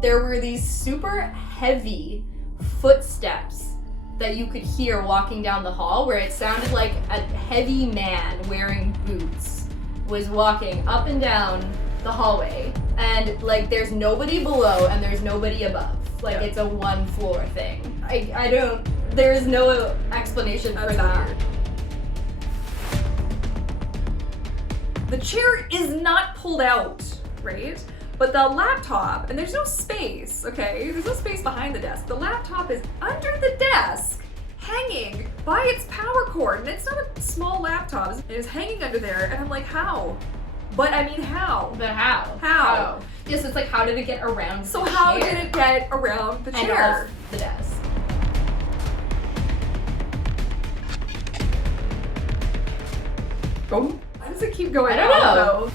there were these super heavy footsteps that you could hear walking down the hall, where it sounded like a heavy man wearing boots was walking up and down the hallway, and like there's nobody below and there's nobody above. Like it's a one floor thing. There's no explanation for that. Weird. The chair is not pulled out, right? But the laptop, and there's no space, okay? There's no space behind the desk. The laptop is under the desk, hanging by its power cord. And it's not a small laptop, it is hanging under there. And I'm like, how? But I mean, how? But how? How? Yes, it's like, how did it get around So the how chair? did it get around the And chair? off the desk. Oh, why does it keep going I don't off, know. though?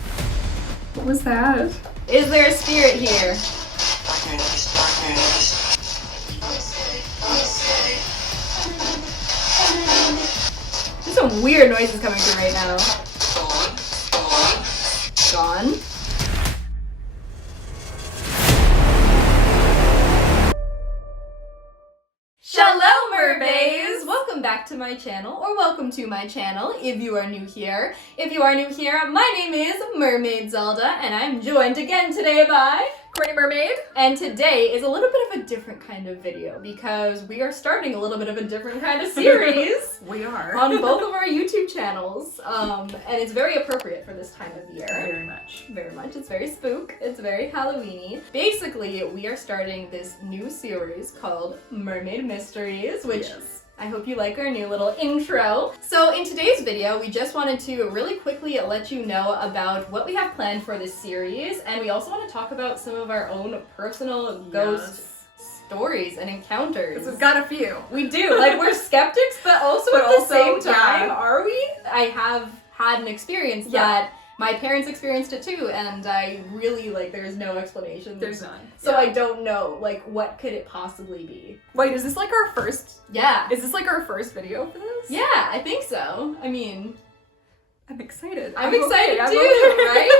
What was that? Is there a spirit here? There's some weird noises coming through right now. Gone. Shalom, mermaids! Welcome back to my channel, or welcome to my channel if you are new here. If you are new here, my name is Mermaid Zelda, and I'm joined again today by Courtney Mermaid. And today is a little bit of a different kind of video because we are starting a little bit of a different kind of series We are. on both of our YouTube channels, and it's very appropriate for this time of year. Very much. Very much. It's very spook. It's very Halloween-y. Basically, we are starting this new series called Mermaid Mysteries, which I hope you like our new little intro. So in today's video, we just wanted to really quickly let you know about what we have planned for this series, and we also want to talk about some of our own personal ghost stories and encounters. Because we've got a few. We do. Like, we're skeptics, but also at the same time, are we? I have had an experience that my parents experienced it too, and I really, like, there's no explanation. There's none. So I don't know, like, what could it possibly be? Wait, is this like our first? Yeah. Is this like our first video for this? Yeah, I think so. I mean, I'm excited. I'm excited okay. too, okay. right?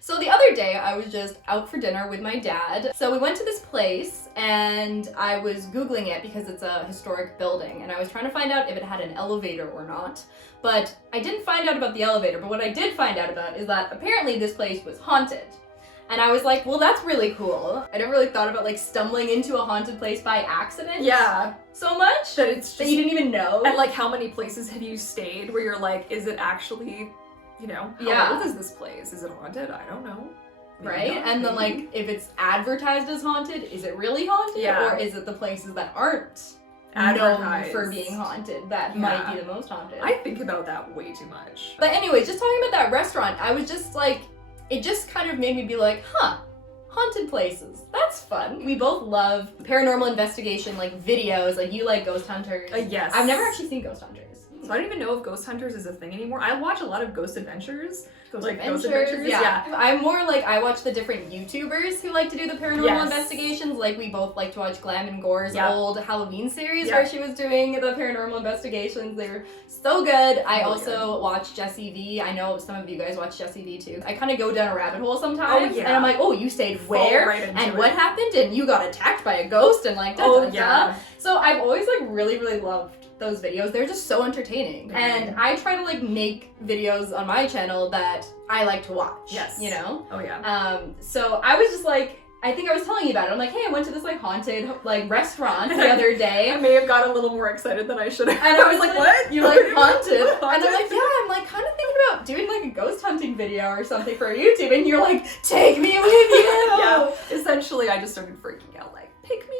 So the other day, I was just out for dinner with my dad. So we went to this place, and I was Googling it because it's a historic building, and I was trying to find out if it had an elevator or not. But I didn't find out about the elevator, but what I did find out about is that apparently this place was haunted. And I was like, well, that's really cool. I never really thought about, like, stumbling into a haunted place by accident. Yeah. So much That it's just, that you didn't even know. And like, how many places have you stayed where you're like, is it actually, you know, how old is this place? Is it haunted? I don't know. Right? And then, like, if it's advertised as haunted, is it really haunted? Yeah. Or is it the places that aren't Advertised. known for being haunted that might be the most haunted? I think about that way too much. But anyways, just talking about that restaurant, I was just like, it just kind of made me be like, huh, haunted places. That's fun. We both love paranormal investigation, like, videos. Like, you like Ghost Hunters. Yes. I've never actually seen Ghost Hunters. So I don't even know if Ghost Hunters is a thing anymore. I watch a lot of Ghost Adventures. Ghost Like Adventures, Ghost Adventures, yeah. I'm more like, I watch the different YouTubers who like to do the paranormal investigations. Like, we both like to watch Glam and Gore's old Halloween series where she was doing the paranormal investigations. They were so good. I also watch Jessie V. I know some of you guys watch Jessie V too. I kind of go down a rabbit hole sometimes. And I'm like, oh, you stayed where? And what happened? And you got attacked by a ghost and like, So I've always like really, really loved those videos. They're just so entertaining. And I try to like make videos on my channel that I like to watch. Yes. You know? Oh yeah. So I was just like, I think I was telling you about it. I'm like, hey, I went to this like haunted like restaurant the other day. I may have got a little more excited than I should have. And I was like, what? You're like haunted? Haunted? And they're like, yeah, I'm like kind of thinking about doing like a ghost hunting video or something for YouTube. And you're like, take me with you. Yeah. Essentially, I just started freaking out like, pick me.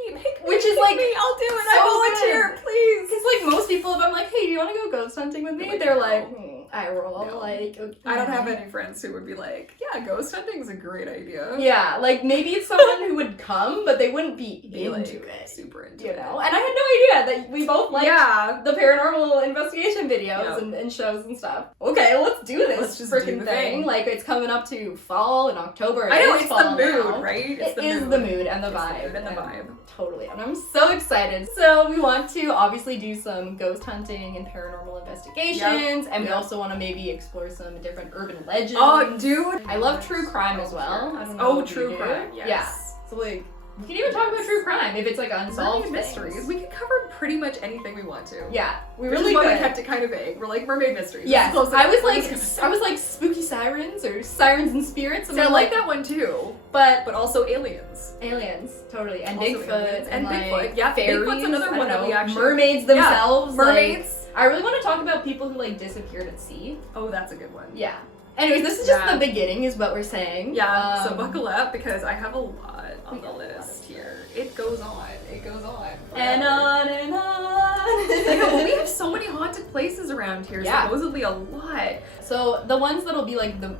Which is like, I'll do it. so I volunteer, please. Because like most people, if I'm like, hey, do you want to go ghost hunting with me? They're like, I roll. No. Like, okay. I don't have any friends who would be like, yeah, ghost hunting is a great idea. Yeah, like maybe it's someone who would come, but they wouldn't be into like, it. Super into you it. know? And I had no idea that we both liked the paranormal investigation videos and shows and stuff. Okay, let's do this. Let's just freaking do the thing. Like, it's coming up to fall in October. I know, it's fall the mood, now. right? It is the mood and the vibe. And the vibe. Totally. And I'm so excited. So we want to obviously do some ghost hunting and paranormal investigations. And we also want to maybe explore some different urban legends. Oh, dude. I love true crime as well. I don't know what true you do. crime. Yes. Yeah. So like, We can even talk about true crime if it's like unsolved Mermaid Mysteries. We can cover pretty much anything we want to. Yeah, we Which really is why we could. kept it kind of vague. We're like Mermaid Mysteries. Yes, Close I was enough. like spooky sirens or sirens and spirits. And I like that one too. but also aliens. aliens, totally, and Also Bigfoot, aliens. And like, Bigfoot. Yeah, fairies. Bigfoot's another I don't one that know, we actually. mermaids themselves. Yeah, mermaids. Like, I really want to talk about people who like disappeared at sea. Oh, that's a good one. Yeah. Anyways, this is just the beginning, is what we're saying. Yeah. So buckle up because I have a lot on the list here. It goes on. It goes on. And on and on. I know, but we have so many haunted places around here. Yeah. Supposedly a lot. So the ones that'll be like the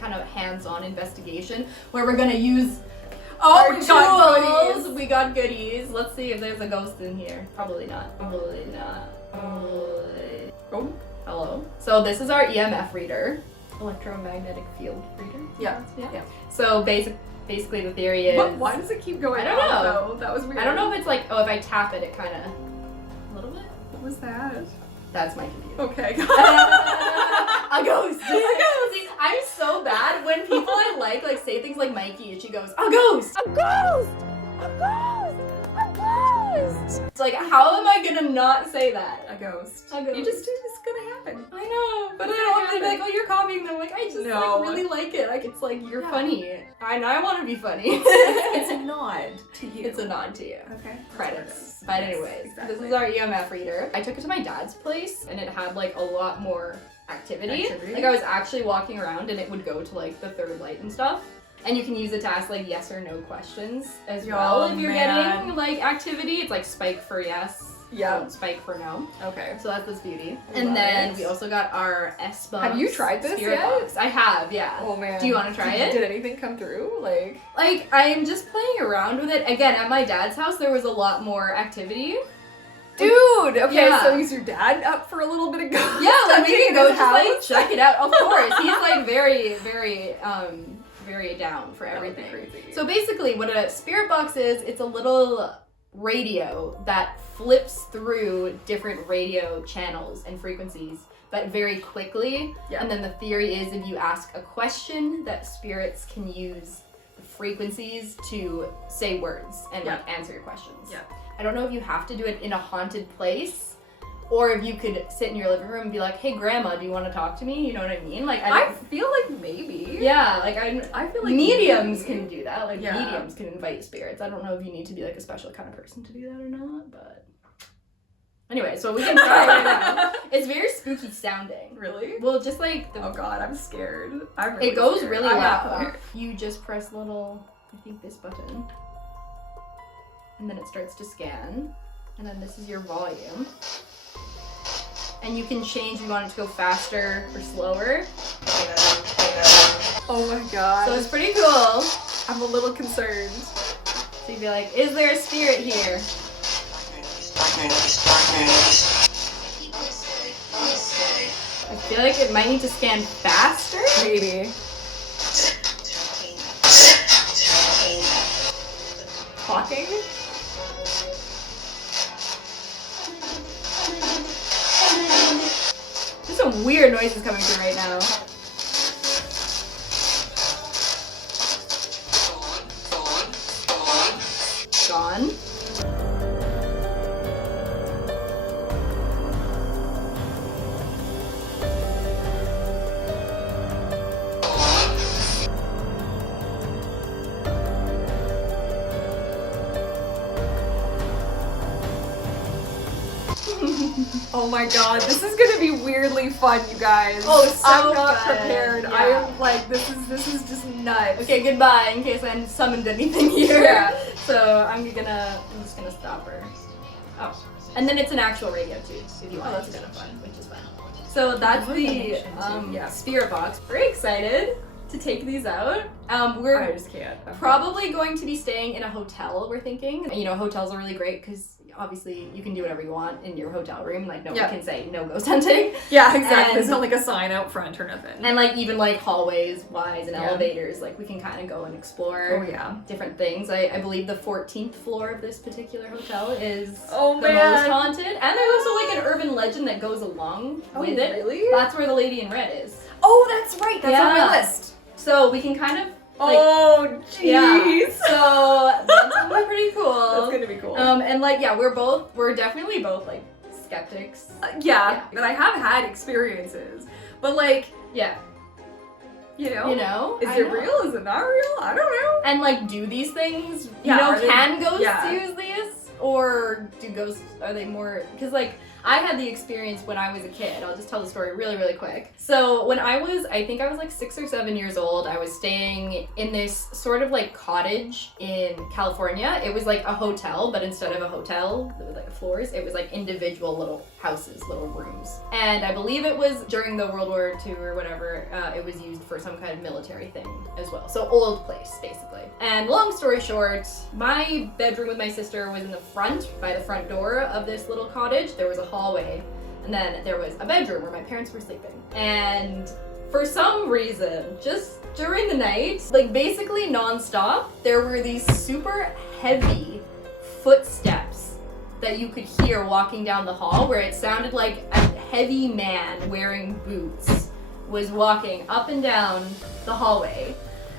kind of hands-on investigation, where we're gonna use Oh, our we got tools. goodies. We got goodies. Let's see if there's a ghost in here. Probably not. Probably not. Probably. Oh. Hello. So this is our EMF reader, electromagnetic field reader. Yeah. Yeah. So basically the theory is. But why does it keep going? I don't off, know. Though? That was weird. I don't know if it's like, oh, if I tap it, it kind of a little bit. What was that? That's my computer. Okay. A ghost. See, I'm so bad when people I like say things like Mikey, and she goes, a ghost. A ghost. A ghost. A ghost. It's like, how am I gonna not say that? A ghost. A ghost. You just, it's gonna happen. I know, but I don't want to be like, oh, you're copying them. Like, I just No. like really like it. Like, it's like, you're funny. I want to be funny. It's a nod to you. It's a nod to you. Okay. Credits. But Yes, anyways, exactly. this is our EMF reader. I took it to my dad's place, and it had like a lot more activity. Like, I was actually walking around, and it would go to like the third light and stuff. And you can use it to ask like yes or no questions as well if you're getting like activity. It's like spike for yes. Yeah. Spike for no. Okay. So that's this beauty. I And love then it. we also got our S-Box. Have you tried this spirit yet? box. I have, yeah. Oh man. Do you want to try it? Did anything come through? Like I'm just playing around with it. Again, at my dad's house, there was a lot more activity. dude! Okay, Yeah. so is your dad up for a little bit of ghost? Yeah, like we hunting can in go his just like house? check it out. Of course, he's like very, very, very down for That would be everything. crazy. So basically, what a spirit box is, it's a little radio that flips through different radio channels and frequencies, but very quickly. Yeah. And then the theory is, if you ask a question, that spirits can use the frequencies to say words and like answer your questions. Yeah. I don't know if you have to do it in a haunted place, or if you could sit in your living room and be like, "Hey, Grandma, do you want to talk to me?" You know what I mean? Like, I feel like maybe. yeah, like I feel like mediums maybe. can do that. Like Yeah. mediums can invite spirits. I don't know if you need to be like a special kind of person to do that or not, but anyway, so we can try it right now. It's very spooky sounding. Really? Well, just like Oh god, I'm scared. I'm really it goes scared. really I'm loud. not- You just press little, I think this button, and then it starts to scan, and then this is your volume. And you can change if you want it to go faster or slower. Oh my god. So it's pretty cool. I'm a little concerned. So you'd be like, is there a spirit here? I feel like it might need to scan faster. Maybe. Talking? There's some weird noises coming through right now. Gone. Oh my god, this is gonna be weirdly fun, you guys. Oh, so I'm not fun. prepared. Yeah. I am like, this is just nuts. Okay, goodbye, in case I summoned anything here. Yeah. So I'm just gonna stop her. Oh. And then it's an actual radio too, if you want. that's It's kind of good. fun, which is fun. So that's I like the animation, too. Yeah. spirit box. Very excited to take these out. I We're just can't. probably going to be staying in a hotel, we're thinking. You know, hotels are really great because obviously you can do whatever you want in your hotel room. Like, nobody can say no ghost hunting. Yeah, exactly. And- There's not like a sign out front or nothing. And like even like hallways wise and Yeah. elevators, like we can kind of go and explore Oh yeah. different things. I believe the 14th floor of this particular hotel is Oh, the man. most haunted. And there's also like an urban legend that goes along with it. Really? That's where the lady in red is. Oh, that's right. That's on Yeah. my list. So we can kind of Oh, jeez. Yeah. So that's gonna be pretty cool. That's gonna be cool. And like, yeah, we're definitely both like skeptics. Yeah, but I have had experiences. But like, Yeah. you know, is I it know. real? Is it not real? I don't know. And like, do these things, Yeah, are they- can ghosts yeah. use this? Or do ghosts, are they more, because like, I had the experience when I was a kid. I'll just tell the story really, really quick. So when I think I was like 6 or 7 years old, I was staying in this sort of like cottage in California. It was like a hotel, but instead of a hotel with like floors, it was like individual little houses, little rooms. And I believe it was during the World War II or whatever, it was used for some kind of military thing as well. So old place, basically. And long story short, my bedroom with my sister was in the front, by the front door of this little cottage. There was a hallway, and then there was a bedroom where my parents were sleeping. And for some reason, just during the night, like basically non-stop, there were these super heavy footsteps that you could hear walking down the hall, where it sounded like a heavy man wearing boots was walking up and down the hallway.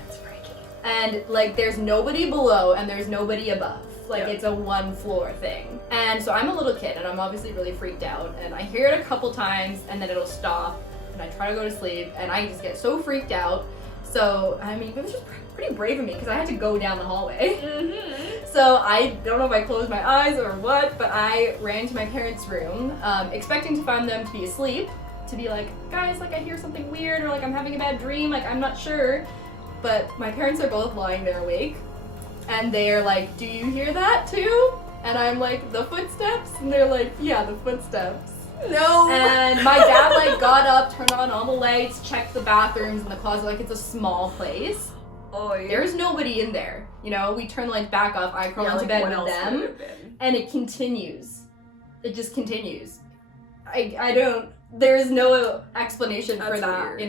That's freaky. And like there's nobody below and there's nobody above. Like Yeah. it's a one floor thing. And so I'm a little kid and I'm obviously really freaked out, and I hear it a couple times and then it'll stop and I try to go to sleep and I just get so freaked out. So I mean, it was just pretty brave of me because I had to go down the hallway. Mm-hmm. So I don't know if I closed my eyes or what, but I ran to my parents' room, expecting to find them to be asleep, to be like, guys, like I hear something weird, or like I'm having a bad dream, like I'm not sure. But my parents are both lying there awake, and they're like, do you hear that too? And I'm like, the footsteps? And they're like, yeah, the footsteps. No. And my dad like got up, turned on all the lights, checked the bathrooms and the closet, like it's a small place. Oh, yeah. There's nobody in there. You know, we turn the lights back off, I crawl into bed with them, and it continues. It just continues. I don't, there's no explanation for That's that weird.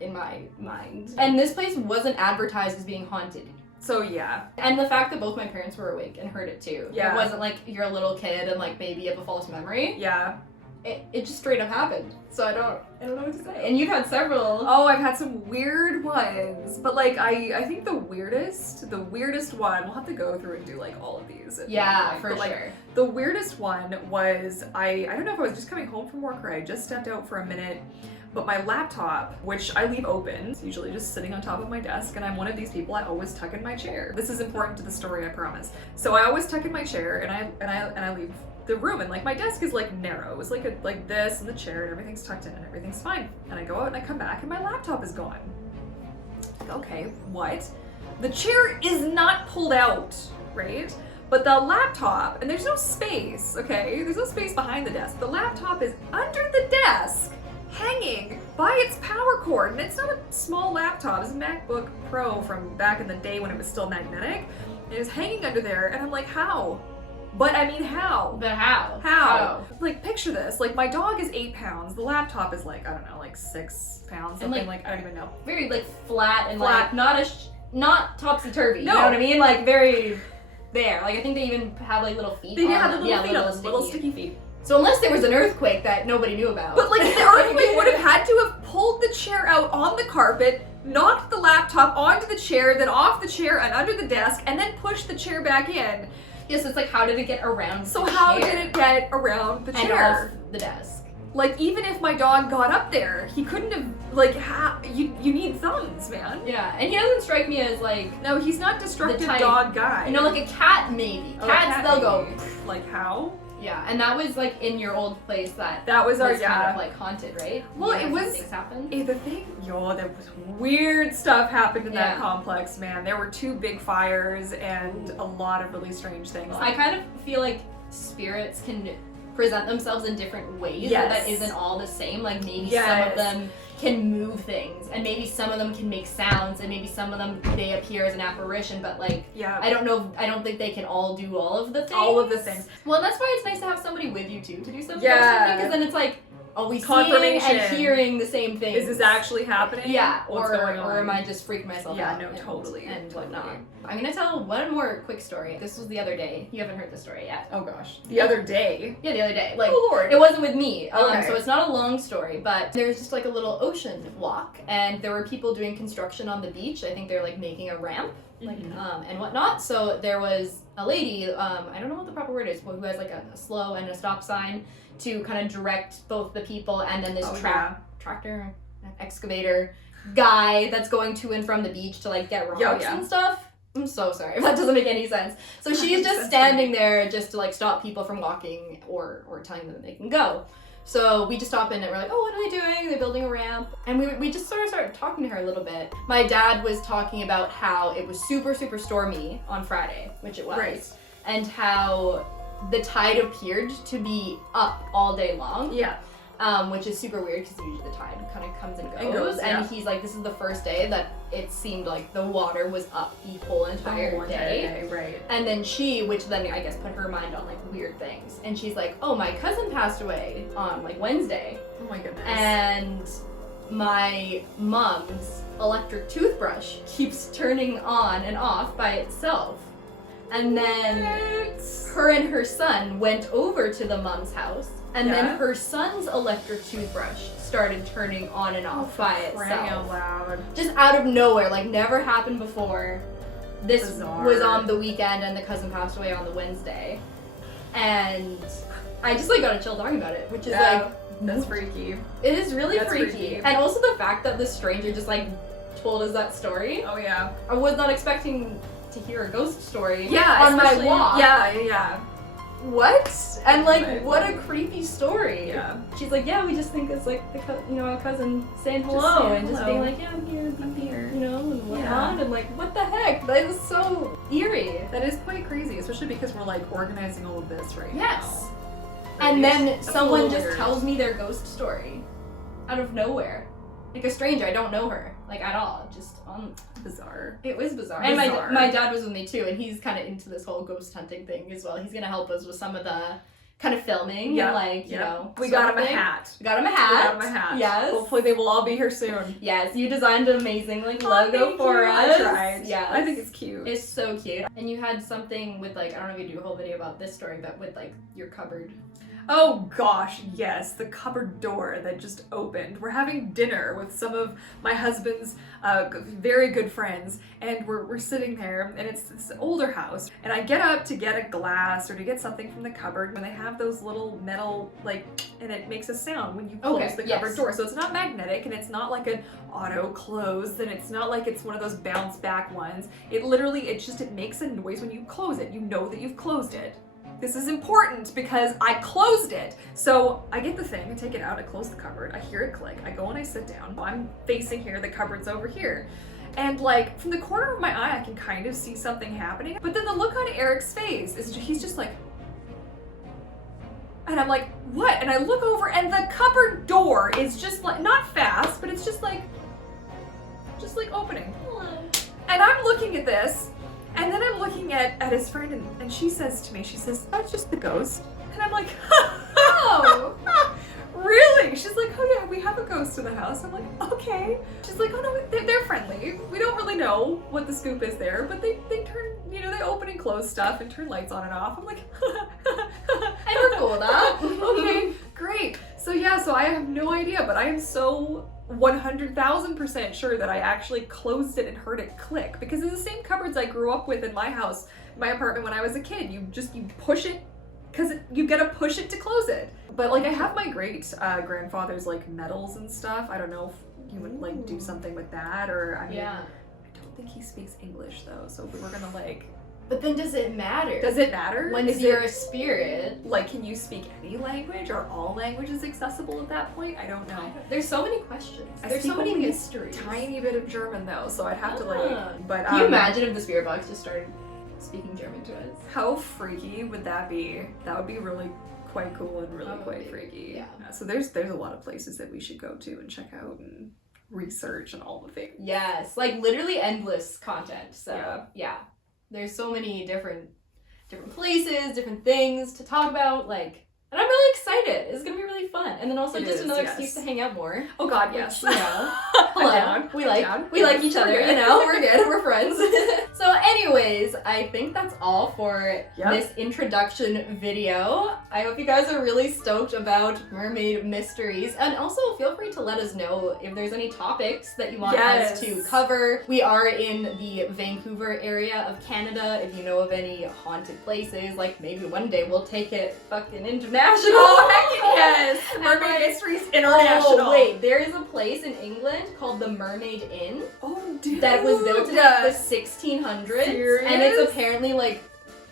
in my mind. And this place wasn't advertised as being haunted. So yeah. And the fact that both my parents were awake and heard it too. Yeah. It wasn't like you're a little kid and like maybe you have a false memory. Yeah. It just straight up happened. So I don't know what to say. And you've had several. Oh, I've had some weird ones, but like I think the weirdest one, we'll have to go through and do like all of these. At Yeah, one point, for but, like, sure. the weirdest one was I don't know if I was just coming home from work or I just stepped out for a minute, but my laptop, which I leave open, it's usually just sitting on top of my desk, and I'm one of these people, I always tuck in my chair. This is important to the story, I promise. So I always tuck in my chair and I leave the room, and like my desk is like narrow. It's like like this and the chair and everything's tucked in and everything's fine. And I go out and I come back and my laptop is gone. Okay, what? The chair is not pulled out, right? But the laptop, and there's no space, okay? There's no space behind the desk. The laptop is under the desk, hanging by its power cord. And it's not a small laptop, it's a MacBook Pro from back in the day when it was still magnetic. It is hanging under there, and I'm like, how? But I mean, how? But how? How? Like, picture this. Like, my dog is 8 pounds. The laptop is like, I don't know, like 6 pounds. And, Something like I don't even know. Very like flat and Flat. like not topsy-turvy. No. You know what I mean? Like very there. Like I think they even have like little feet They on have them. the little feet on them, little sticky. sticky feet. So unless there was an earthquake that nobody knew about. But like, the earthquake would have had to have pulled the chair out on the carpet, knocked the laptop onto the chair, then off the chair and under the desk, and then pushed the chair back in. Yes, it's like how did it get around So the how chair did it get around the and chair? off the desk? Like, even if my dog got up there, he couldn't have, like, you need thumbs, man. Yeah, and he doesn't strike me as like, No, he's not destructive type. dog guy. you know, like a cat maybe. Oh, a Cats, cat they'll go. maybe. Like, how? Yeah, and that was like in your old place that That was our, kind yeah. of like haunted, right? Well, You it know, was- things happen. The thing, there was weird stuff happened in that Yeah. complex, man. There were 2 big fires and a lot of really strange things. I kind of feel like spirits can present themselves in different ways. Yes. That isn't all the same. Like maybe some Yes. of them can move things, and maybe some of them can make sounds, and maybe some of them they appear as an apparition. But like, yeah. I don't know. I don't think they can all do all of the things. All of the things. Well, and that's why it's nice to have somebody with you too to do something. Yeah. Because then it's like are we seeing confirmation and hearing the same things? Is this actually happening? Yeah, What's going on? Or am I just freaking myself out? Yeah, no, totally. And whatnot. Totally. I'm gonna tell one more quick story. This was the other day. You haven't heard the story yet. Oh gosh. The other day? Yeah, the other day. Like, oh Lord. It wasn't with me. Okay. So it's not a long story, but there's just like a little ocean walk, and there were people doing construction on the beach. I think they're like making a ramp, like and whatnot. So there was a lady, I don't know what the proper word is, who has like a slow and a stop sign to kind of direct both the people and then this tractor, excavator guy that's going to and from the beach to like get rocks and stuff. I'm so sorry. That doesn't make any sense. So she's just standing there just to like stop people from walking or telling them that they can go. So we just stop in and we're like, oh, what are they doing? They're building a ramp. And we just sort of started talking to her a little bit. My dad was talking about how it was super, super stormy on Friday, which it was. Right. And how the tide appeared to be up all day long. Yeah. Which is super weird because usually the tide kind of comes and goes. And he's like, this is the first day that it seemed like the water was up the whole entire day. Right. And then she, which then I guess put her mind on like weird things. And she's like, oh, my cousin passed away on like Wednesday. Oh my goodness. And my mom's electric toothbrush keeps turning on and off by itself. And then her and her son went over to the mom's house. And then her son's electric toothbrush started turning on and off by itself. Out loud. Just out of nowhere, like never happened before. This was on the weekend and the cousin passed away on the Wednesday. And I just like got a chill talking about it, which is like... That's freaky. It is really freaky. And also the fact that this stranger just like told us that story. Oh yeah. I was not expecting to hear a ghost story on my walk. Yeah. What? And like, what a creepy story. Yeah. She's like, yeah, we just think it's like a cousin saying hello and just being like, yeah, I'm here, you know, and whatnot. And like, what the heck? That was so eerie. That is quite crazy, especially because we're like organizing all of this right now. Yes. And then someone just tells me their ghost story out of nowhere. Like a stranger, I don't know her, like at all. Just bizarre. It was bizarre. And my dad was with me too, and he's kind of into this whole ghost hunting thing as well. He's gonna help us with some of the kind of filming and like, you know. We got him a hat. Yes. Hopefully they will all be here soon. Yes, you designed an amazing like logo for us. I tried. Yes. I think it's cute. It's so cute. And you had something with like, I don't know if you do a whole video about this story, but with like your cupboard. Oh gosh, yes, the cupboard door that just opened. We're having dinner with some of my husband's very good friends, and we're sitting there, and it's this older house, and I get up to get a glass or to get something from the cupboard, and they have those little metal, like, and it makes a sound when you close the cupboard door. So it's not magnetic, and it's not like an auto close, and it's not like it's one of those bounce back ones. It literally, it makes a noise when you close it. You know that you've closed it. This is important because I closed it. So I get the thing, I take it out, I close the cupboard, I hear it click, I go and I sit down. I'm facing here, the cupboard's over here. And like, from the corner of my eye, I can kind of see something happening. But then the look on Eric's face is, he's just like, and I'm like, what? And I look over and the cupboard door is just like, not fast, but it's just like opening. Hello. And I'm looking at this, and then I'm looking at his friend, and she says to me, she says, that's just the ghost. And I'm like, oh, really? She's like, oh yeah, we have a ghost in the house. I'm like, okay. She's like, oh no, they're friendly. We don't really know what the scoop is there, but they turn, you know, they open and close stuff and turn lights on and off. I'm like, and you're cool with that. Okay, great. So yeah, so I have no idea, but I am so 100,000% sure that I actually closed it and heard it click, because in the same cupboards I grew up with in my house, my apartment when I was a kid, you push it because you gotta push it to close it. But like, I have my great grandfather's like medals and stuff. I don't know if you would like do something with that, or I mean, I don't think he speaks English though, so if we were gonna like. But then does it matter? Does it matter? When you're a spirit. Like, can you speak any language? Are all languages accessible at that point? I don't know. There's so many questions. There's so many mysteries. Tiny bit of German though, so I'd have to like, but can you imagine if the spirit box just started speaking German to us? How freaky would that be? That would be really quite cool and really quite freaky. Yeah. So there's a lot of places that we should go to and check out and research and all the things. Yes, like literally endless content. So yeah. There's so many different places, different things to talk about. Like, And I'm really excited. It's gonna be really fun. And then also It just is, another yes. excuse to hang out more. Oh God, yes. Which, you know, I'm hello. down. We I'm like down. we like each We're other, good. you know, we're good, we're friends. So anyways, I think that's all for this introduction video. I hope you guys are really stoked about Mermaid Mysteries. And also feel free to let us know if there's any topics that you want us to cover. We are in the Vancouver area of Canada. If you know of any haunted places, like maybe one day we'll take it fucking international. Oh, heck yes! Mermaid Mysteries International. Oh, wait, there is a place in England called the Mermaid Inn. Oh, dude. That was built in like the 1600s. Serious? And it's apparently like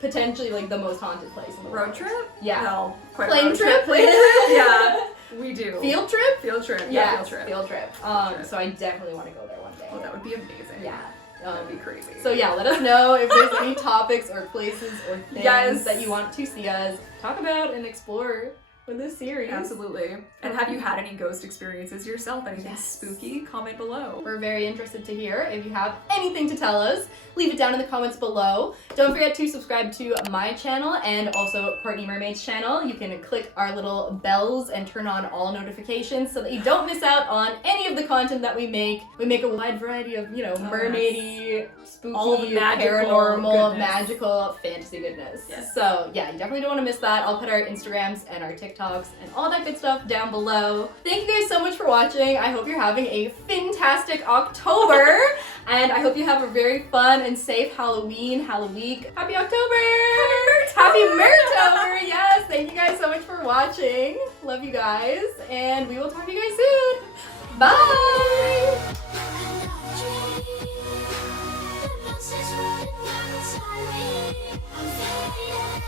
potentially like the most haunted place in the world. Road trip? Yeah. No, quite Plane road trip? Plane trip? Yeah, we do. Field trip? Field trip. Yeah, field trip. Field trip. Field trip. So I definitely want to go there one day. Oh, that would be amazing. Yeah. That'd be crazy. So yeah, let us know if there's any topics or places or things Yes. that you want to see us talk about and explore with this series. Absolutely. And have you had any ghost experiences yourself? Anything Yes. spooky? Comment below. We're very interested to hear. If you have anything to tell us, leave it down in the comments below. Don't forget to subscribe to my channel and also Courtney Mermaid's channel. You can click our little bells and turn on all notifications so that you don't miss out on any of the content that we make. We make a wide variety of, you know, mermaidy, spooky, All the magical paranormal, goodness. magical, fantasy goodness. Yes. So yeah, you definitely don't want to miss that. I'll put our Instagrams and our TikToks and all that good stuff down below. Thank you guys so much for watching. I hope you're having a fantastic October. And I hope you have a very fun and safe Halloween, Halloweek. Happy October! Happy Mertober! Yes, thank you guys so much for watching. Love you guys, and we will talk to you guys soon. Bye! Running down inside me, I'm fading.